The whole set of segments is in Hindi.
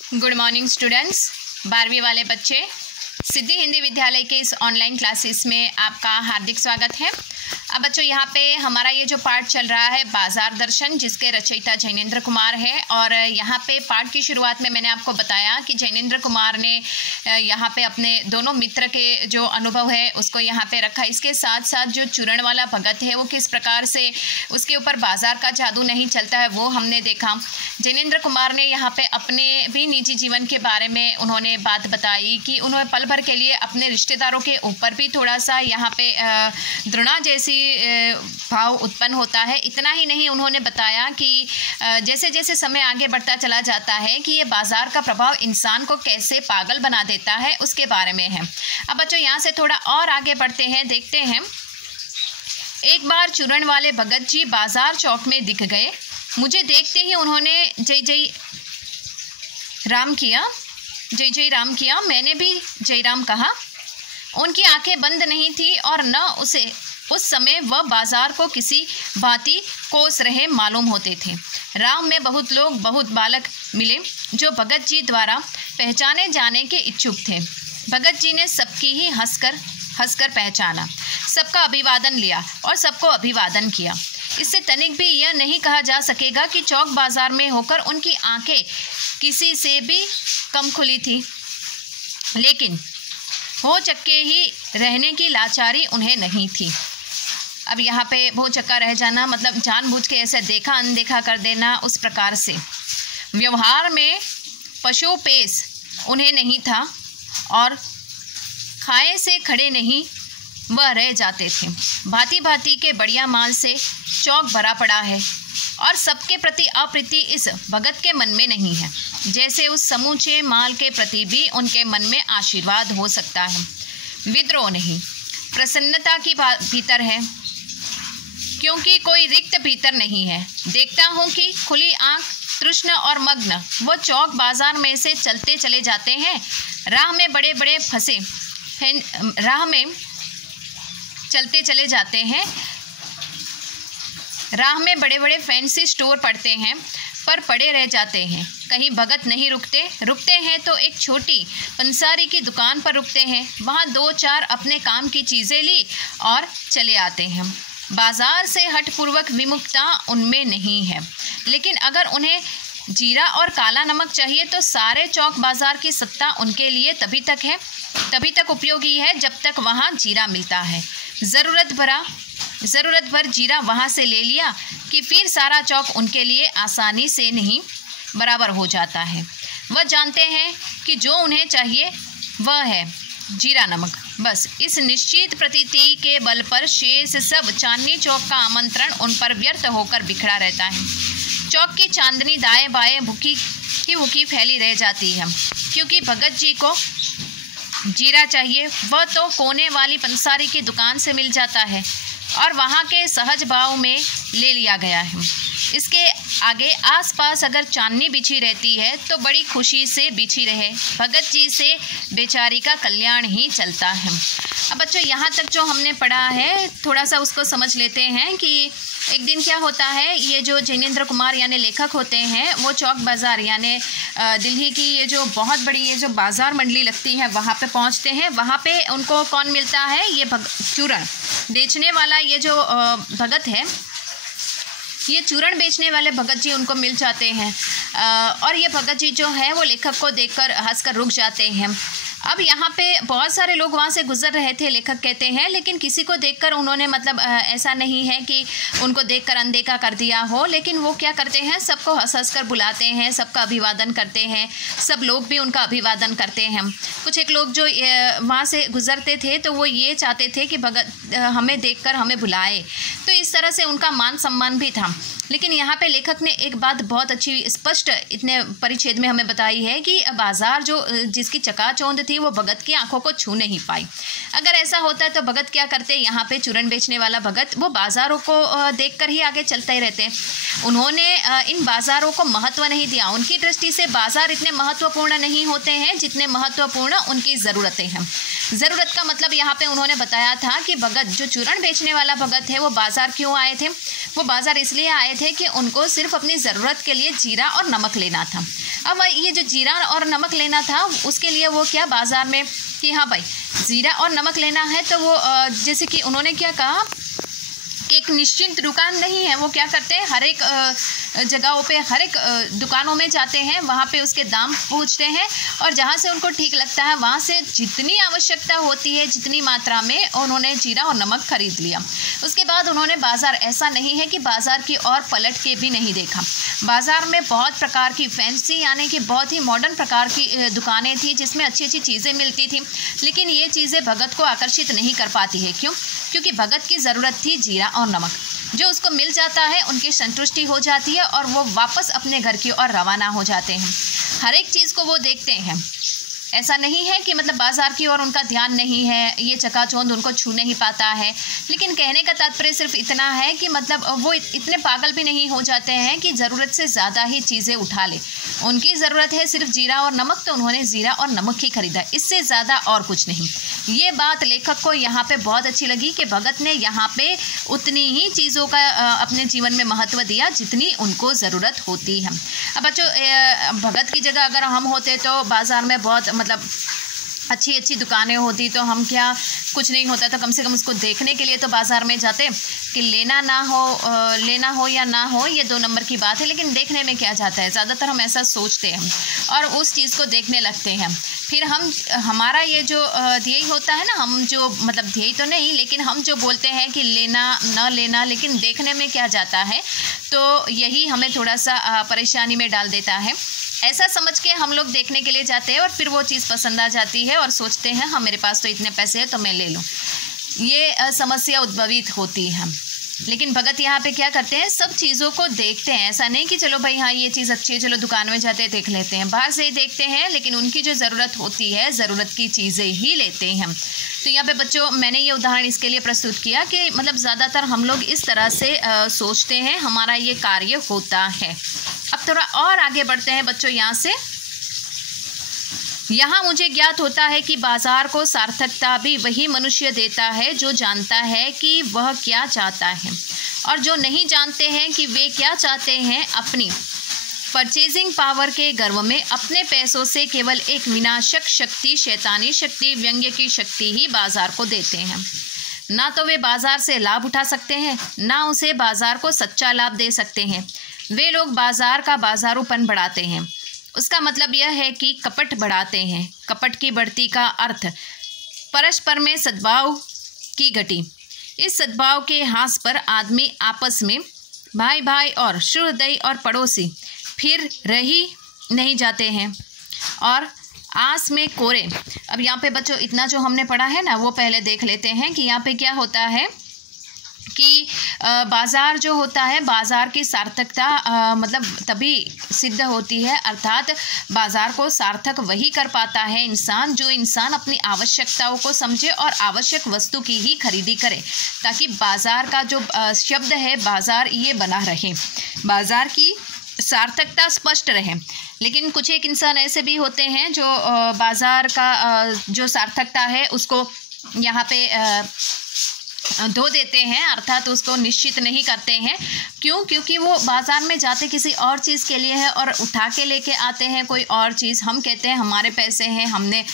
Good morning students. 12वीं वाले बच्चे, सिद्धि हिंदी विद्यालय के इस ऑनलाइन क्लासेस में आपका हार्दिक स्वागत है। अब बच्चों, यहाँ पे हमारा ये जो पाठ चल रहा है बाजार दर्शन, जिसके रचयिता जैनेंद्र कुमार है। और यहाँ पे पाठ की शुरुआत में मैंने आपको बताया कि जैनेंद्र कुमार ने यहाँ पे अपने दोनों मित्र के जो अनुभव है उसको यहाँ पे रखा। इसके साथ साथ जो चूरण वाला भगत है वो किस प्रकार से उसके ऊपर बाजार का जादू नहीं चलता है वो हमने देखा। जैनेंद्र कुमार ने यहाँ पे अपने भी निजी जीवन के बारे में उन्होंने बात बताई कि उन्होंने पल भर के लिए अपने रिश्तेदारों के ऊपर भी थोड़ा सा यहाँ पे घृणा जैसी भाव उत्पन्न होता है। इतना ही नहीं, उन्होंने बताया कि जैसे जैसे समय आगे बढ़ता चला जाता है कि ये बाजार का प्रभाव इंसान को कैसे पागल बना देता है उसके बारे में है। अब बच्चों, यहाँ से थोड़ा और आगे बढ़ते हैं, देखते हैं। एक बार चूरण वाले भगत जी बाजार चौक में दिख गए। मुझे देखते ही उन्होंने जय जय राम किया। मैंने भी जय राम कहा। उनकी आंखें बंद नहीं थी और न उसे उस समय वह बाजार को किसी भांति कोस रहे मालूम होते थे। राव में बहुत लोग, बहुत बालक मिले जो भगत जी द्वारा पहचाने जाने के इच्छुक थे। भगत जी ने सबकी ही हंसकर पहचाना, सबका अभिवादन लिया और सबको अभिवादन किया। इससे तनिक भी यह नहीं कहा जा सकेगा कि चौक बाजार में होकर उनकी आंखें किसी से भी कम खुली थी, लेकिन हो चक्के ही रहने की लाचारी उन्हें नहीं थी। अब यहाँ पे भो चक्का रह जाना मतलब जानबूझ के ऐसे देखा अनदेखा कर देना, उस प्रकार से। व्यवहार में पशुपेश उन्हें नहीं था और खाए से खड़े नहीं वह रह जाते थे। भांति भांति के बढ़िया माल से चौक भरा पड़ा है और सबके प्रति अप्रीति इस भगत के मन में नहीं है, जैसे उस समूचे माल के प्रति भी उनके मन में आशीर्वाद हो सकता है। विद्रोह नहीं, प्रसन्नता की भीतर है, क्योंकि कोई रिक्त भीतर नहीं है। देखता हूँ कि खुली आंख, तृष्ण और मग्न वो चौक बाजार में से चलते चले जाते हैं। राह में बड़े बड़े फैंसी स्टोर पड़ते हैं पर पड़े रह जाते हैं। कहीं भगत नहीं रुकते हैं तो एक छोटी पंसारी की दुकान पर रुकते हैं। वहाँ 2-4 अपने काम की चीज़ें ली और चले आते हैं। बाजार से हठपूर्वक विमुखता उनमें नहीं है, लेकिन अगर उन्हें जीरा और काला नमक चाहिए तो सारे चौक बाजार की सत्ता उनके लिए तभी तक उपयोगी है जब तक वहाँ जीरा मिलता है। ज़रूरत भर जीरा वहाँ से ले लिया कि फिर सारा चौक उनके लिए आसानी से नहीं बराबर हो जाता है। वह जानते हैं कि जो उन्हें चाहिए वह है जीरा नमक। बस इस निश्चित प्रतीति के बल पर शेष सब चांदनी चौक का आमंत्रण उन पर व्यर्थ होकर बिखरा रहता है। चौक की चांदनी दाएं बाएं भूखी फैली रह जाती है, क्योंकि भगत जी को जीरा चाहिए वह तो कोने वाली पंसारी की दुकान से मिल जाता है और वहाँ के सहज भाव में ले लिया गया है। इसके आगे आसपास अगर चांदनी बिछी रहती है तो बड़ी खुशी से बिछी रहे, भगत जी से बेचारी का कल्याण ही चलता है। अब बच्चों, यहाँ तक जो हमने पढ़ा है थोड़ा सा उसको समझ लेते हैं कि एक दिन क्या होता है। ये जो जैनेंद्र कुमार यानी लेखक होते हैं वो चौक बाज़ार यानी दिल्ली की ये जो बहुत बड़ी ये जो बाज़ार मंडली लगती है वहाँ पे पहुँचते हैं। वहाँ पे उनको कौन मिलता है? ये चूरण बेचने वाला ये जो भगत है, ये चूरण बेचने वाले भगत जी उनको मिल जाते हैं। और ये भगत जी जो है वो लेखक को देखकर हंसकर रुक जाते हैं। अब यहाँ पे बहुत सारे लोग वहाँ से गुजर रहे थे, लेखक कहते हैं, लेकिन किसी को देखकर उन्होंने मतलब ऐसा नहीं है कि उनको देखकर अनदेखा कर दिया हो, लेकिन वो क्या करते हैं, सबको हंस कर बुलाते हैं, सबका अभिवादन करते हैं, सब लोग भी उनका अभिवादन करते हैं। कुछ एक लोग जो वहाँ से गुजरते थे तो वो ये चाहते थे कि भगत हमें देखकर हमें बुलाए, तो इस तरह से उनका मान सम्मान भी था। लेकिन यहाँ पे लेखक ने एक बात बहुत अच्छी स्पष्ट इतने परिच्छेद में हमें बताई है कि बाजार जो जिसकी चकाचौंध थी वो भगत की आंखों को छू नहीं पाई। अगर ऐसा होता तो भगत क्या करते, यहाँ पे चूरण बेचने वाला भगत वो बाज़ारों को देखकर ही आगे चलते ही रहते। उन्होंने इन बाज़ारों को महत्व नहीं दिया। उनकी दृष्टि से बाज़ार इतने महत्वपूर्ण नहीं होते हैं जितने महत्वपूर्ण उनकी ज़रूरतें हैं। ज़रूरत का मतलब यहाँ पे उन्होंने बताया था कि भगत जो चूरण बेचने वाला भगत है वो बाज़ार क्यों आए थे। वो बाज़ार इसलिए आए थे कि उनको सिर्फ अपनी ज़रूरत के लिए जीरा और नमक लेना था। अब ये जो जीरा और नमक लेना था उसके लिए वो क्या बाज़ार में कि हाँ भाई जीरा और नमक लेना है, तो वो जैसे कि उन्होंने क्या कहा कि एक निश्चित दुकान नहीं है, वो क्या करते हैं हर एक जगहों पे हर एक दुकानों में जाते हैं, वहाँ पे उसके दाम पूछते हैं और जहाँ से उनको ठीक लगता है वहाँ से जितनी आवश्यकता होती है जितनी मात्रा में उन्होंने जीरा और नमक खरीद लिया। उसके बाद उन्होंने बाज़ार ऐसा नहीं है कि बाज़ार की और पलट के भी नहीं देखा। बाज़ार में बहुत प्रकार की फैंसी यानी कि बहुत ही मॉडर्न प्रकार की दुकानें थी जिसमें अच्छी अच्छी चीज़ें मिलती थी, लेकिन ये चीज़ें भगत को आकर्षित नहीं कर पाती है। क्यों? क्योंकि भगत की ज़रूरत थी जीरा और नमक, जो उसको मिल जाता है उनकी संतुष्टि हो जाती है और वो वापस अपने घर की ओर रवाना हो जाते हैं। हर एक चीज़ को वो देखते हैं, ऐसा नहीं है कि मतलब बाज़ार की ओर उनका ध्यान नहीं है, ये चकाचौंध उनको छू नहीं पाता है। लेकिन कहने का तात्पर्य सिर्फ इतना है कि मतलब वो इतने पागल भी नहीं हो जाते हैं कि ज़रूरत से ज़्यादा ही चीज़ें उठा ले। उनकी ज़रूरत है सिर्फ जीरा और नमक, तो उन्होंने जीरा और नमक ही खरीदा, इससे ज़्यादा और कुछ नहीं। ये बात लेखक को यहाँ पे बहुत अच्छी लगी कि भगत ने यहाँ पे उतनी ही चीज़ों का अपने जीवन में महत्व दिया जितनी उनको ज़रूरत होती है। अब बच्चों, भगत की जगह अगर हम होते तो बाज़ार में बहुत मतलब अच्छी अच्छी दुकानें होती तो हम क्या कुछ नहीं होता तो कम से कम उसको देखने के लिए तो बाज़ार में जाते। कि लेना हो या ना हो ये 2 नंबर की बात है, लेकिन देखने में क्या जाता है, ज़्यादातर हम ऐसा सोचते हैं और उस चीज़ को देखने लगते हैं। फिर हमारा ये जो ध्येय होता है ना, हम जो मतलब ध्येय तो नहीं लेकिन हम जो बोलते हैं कि लेना न लेना, लेकिन देखने में क्या जाता है, तो यही हमें थोड़ा सा परेशानी में डाल देता है। ऐसा समझ के हम लोग देखने के लिए जाते हैं और फिर वो चीज़ पसंद आ जाती है और सोचते हैं हाँ मेरे पास तो इतने पैसे हैं तो मैं ले लूँ, ये समस्या उद्भवित होती है। लेकिन भगत यहाँ पे क्या करते हैं, सब चीज़ों को देखते हैं। ऐसा नहीं कि चलो भाई हाँ ये चीज़ अच्छी है चलो दुकान में जाते देख लेते हैं, बाहर से ही देखते हैं, लेकिन उनकी जो ज़रूरत होती है ज़रूरत की चीज़ें ही लेते हैं। तो यहाँ पे बच्चों मैंने ये उदाहरण इसके लिए प्रस्तुत किया कि मतलब ज़्यादातर हम लोग इस तरह से सोचते हैं, हमारा ये कार्य होता है। अब थोड़ा और आगे बढ़ते हैं बच्चों। यहाँ मुझे ज्ञात होता है कि बाजार को सार्थकता भी वही मनुष्य देता है जो जानता है कि वह क्या चाहता है, और जो नहीं जानते हैं कि वे क्या चाहते हैं अपनी परचेजिंग पावर के गर्व में अपने पैसों से केवल एक विनाशक शक्ति, शैतानी शक्ति, व्यंग्य की शक्ति ही बाजार को देते हैं। ना तो वे बाजार से लाभ उठा सकते हैं, ना उसे बाजार को सच्चा लाभ दे सकते हैं। वे लोग बाजार का बाजारूपन बढ़ाते हैं, उसका मतलब यह है कि कपट बढ़ाते हैं। कपट की बढ़ती का अर्थ परस्पर में सद्भाव की घटी। इस सद्भाव के हाँस पर आदमी आपस में भाई भाई और शुहृदय और पड़ोसी फिर रही नहीं जाते हैं और आस में कोरे। अब यहाँ पे बच्चों इतना जो हमने पढ़ा है ना वो पहले देख लेते हैं कि यहाँ पे क्या होता है कि बाज़ार जो होता है, बाज़ार की सार्थकता मतलब तभी सिद्ध होती है, अर्थात बाज़ार को सार्थक वही कर पाता है इंसान जो इंसान अपनी आवश्यकताओं को समझे और आवश्यक वस्तु की ही खरीदी करे, ताकि बाज़ार का जो शब्द है बाज़ार ये बना रहे, बाज़ार की सार्थकता स्पष्ट रहे। लेकिन कुछ एक इंसान ऐसे भी होते हैं जो बाज़ार का जो सार्थकता है उसको यहाँ पे धो देते हैं, अर्थात उसको निश्चित नहीं करते हैं। क्यों? क्योंकि वो बाज़ार में जाते किसी और चीज़ के लिए है और उठा के लेके आते हैं कोई और चीज़। हम कहते हैं हमारे पैसे हैं, हमने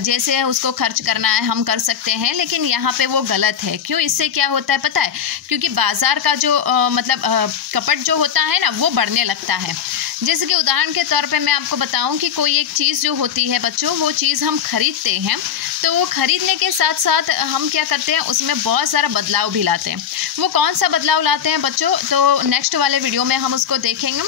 जैसे है उसको खर्च करना है हम कर सकते हैं, लेकिन यहाँ पे वो गलत है। क्यों? इससे क्या होता है पता है? क्योंकि बाज़ार का जो कपट जो होता है ना वो बढ़ने लगता है। जैसे कि उदाहरण के तौर पे मैं आपको बताऊं कि कोई एक चीज़ जो होती है बच्चों, वो चीज़ हम खरीदते हैं तो वो खरीदने के साथ साथ हम क्या करते हैं उसमें बहुत सारा बदलाव भी लाते हैं। वो कौन सा बदलाव लाते हैं बच्चों, तो नेक्स्ट वाले वीडियो में हम उसको देखेंगे।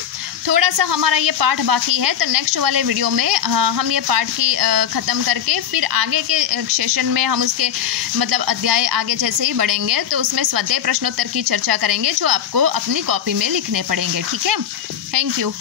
थोड़ा सा हमारा ये पार्ट बाकी है, तो नेक्स्ट वाले वीडियो में हम ये पार्ट की ख़त्म करके फिर आगे के सेशन में हम उसके मतलब अध्याय आगे जैसे ही बढ़ेंगे तो उसमें स्वाध्याय प्रश्नोत्तर की चर्चा करेंगे जो आपको अपनी कॉपी में लिखने पड़ेंगे। ठीक है, थैंक यू।